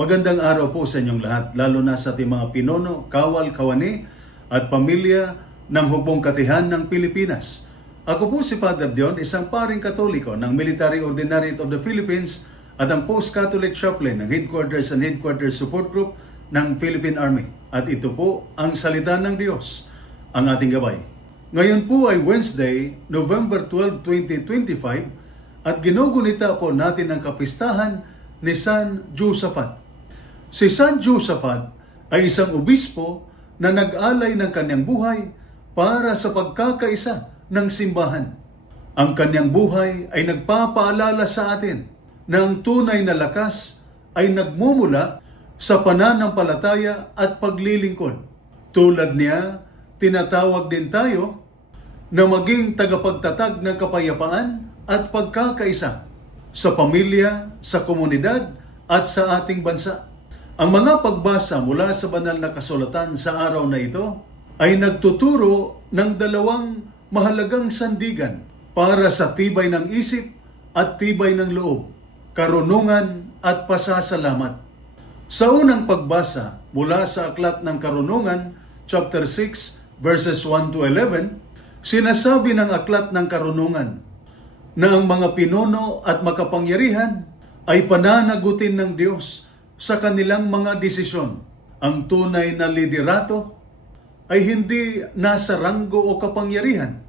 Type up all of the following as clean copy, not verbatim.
Magandang araw po sa inyong lahat, lalo na sa ating mga pinono, kawal, kawani at pamilya ng Hukbong Katihan ng Pilipinas. Ako po si Father Dion, isang paring Katoliko ng Military Ordinariate of the Philippines at ang Post-Catholic Chaplain ng Headquarters and Headquarters Support Group ng Philippine Army. At ito po ang salita ng Diyos, ang ating gabay. Ngayon po ay Wednesday, November 12, 2025 at ginugunita po natin ang kapistahan ni San Josaphat. Si San Josaphat ay isang obispo na nag-alay ng kanyang buhay para sa pagkakaisa ng simbahan. Ang kanyang buhay ay nagpapaalala sa atin na ang tunay na lakas ay nagmumula sa pananampalataya at paglilingkod. Tulad niya, tinatawag din tayo na maging tagapagtatag ng kapayapaan at pagkakaisa sa pamilya, sa komunidad at sa ating bansa. Ang mga pagbasa mula sa banal na kasulatan sa araw na ito ay nagtuturo ng dalawang mahalagang sandigan para sa tibay ng isip at tibay ng loob, karunungan at pasasalamat. Sa unang pagbasa mula sa Aklat ng Karunungan, chapter 6, verses 1 to 11, sinasabi ng Aklat ng Karunungan na ang mga pinuno at makapangyarihan ay pananagutin ng Diyos sa kanilang mga desisyon. Ang tunay na liderato ay hindi nasa ranggo o kapangyarihan,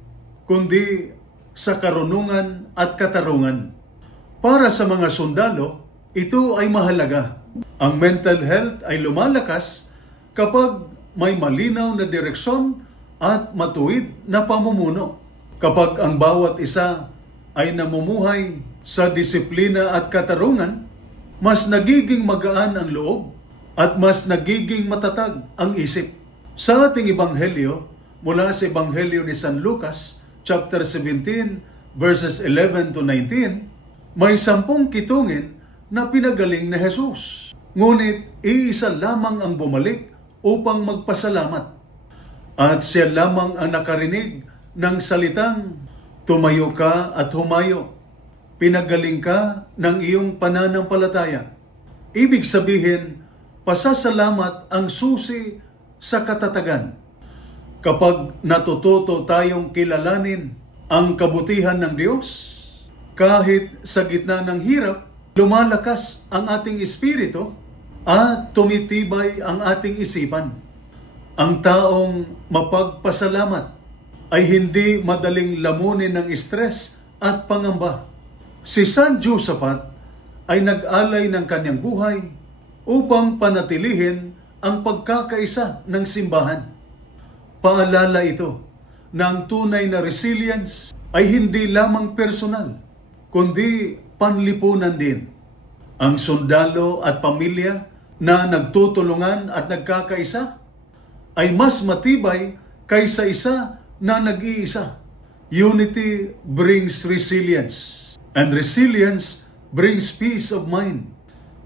kundi sa karunungan at katarungan. Para sa mga sundalo, ito ay mahalaga. Ang mental health ay lumalakas kapag may malinaw na direksyon at matuwid na pamumuno. Kapag ang bawat isa ay namumuhay sa disiplina at katarungan, mas nagiging magaan ang loob at mas nagiging matatag ang isip. Sa ating ebanghelyo, mula sa ebanghelyo ni San Lucas, chapter 17, verses 11 to 19, may 10 kitungin na pinagaling ni Jesus. Ngunit iisa lamang ang bumalik upang magpasalamat. At siya lamang ang nakarinig ng salitang, "Tumayo ka at humayo. Pinagaling ka ng iyong pananampalataya." Ibig sabihin, pasasalamat ang susi sa katatagan. Kapag natututo tayong kilalanin ang kabutihan ng Diyos, kahit sa gitna ng hirap, lumalakas ang ating espiritu at tumitibay ang ating isipan. Ang taong mapagpasalamat ay hindi madaling lamunin ng stress at pangamba. Si San Josaphat ay nag-alay ng kanyang buhay upang panatilihin ang pagkakaisa ng simbahan. Paalala ito na ang tunay na resilience ay hindi lamang personal, kundi panlipunan din. Ang sundalo at pamilya na nagtutulungan at nagkakaisa ay mas matibay kaysa isa na nag-iisa. Unity brings resilience. And resilience brings peace of mind.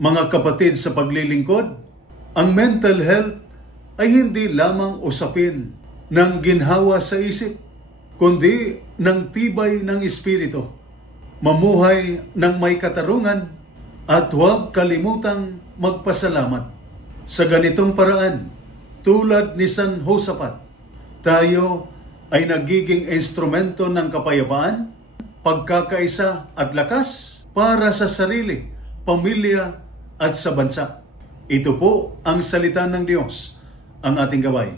Mga kapatid sa paglilingkod, ang mental health ay hindi lamang usapin ng ginhawa sa isip, kundi ng tibay ng espiritu. Mamuhay ng may katarungan at huwag kalimutang magpasalamat. Sa ganitong paraan, tulad ni San Josaphat, tayo ay nagiging instrumento ng kapayapaan, pagkakaisa at lakas para sa sarili, pamilya at sa bansa. Ito po ang salita ng Diyos, ang ating gabay.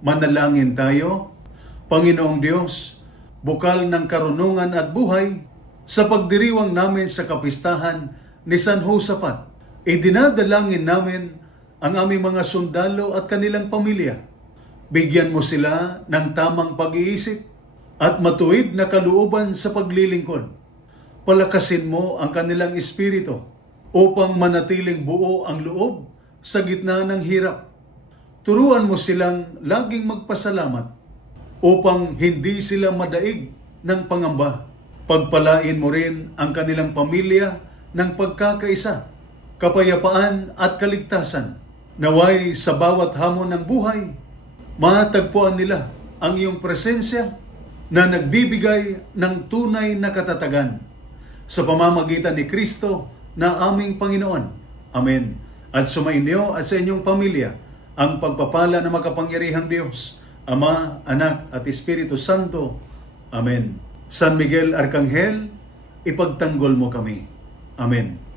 Manalangin tayo. Panginoong Diyos, bukal ng karunungan at buhay, sa pagdiriwang namin sa kapistahan ni San Josaphat, idinadalangin namin ang aming mga sundalo at kanilang pamilya. Bigyan mo sila ng tamang pag-iisip at matuwid na kalooban sa paglilingkod. Palakasin mo ang kanilang espiritu upang manatiling buo ang loob sa gitna ng hirap. Turuan mo silang laging magpasalamat upang hindi sila madaig ng pangamba. Pagpalain mo rin ang kanilang pamilya ng pagkakaisa, kapayapaan at kaligtasan. Naway sa bawat hamon ng buhay, matagpuan nila ang iyong presensya na nagbibigay ng tunay na katatagan sa pamamagitan ni Kristo na aming Panginoon. Amen. at sumainyo at sa inyong pamilya ang pagpapala ng makapangyarihang Diyos, Ama, Anak at Espiritu Santo. Amen. San Miguel Arcangel, ipagtanggol mo kami. Amen.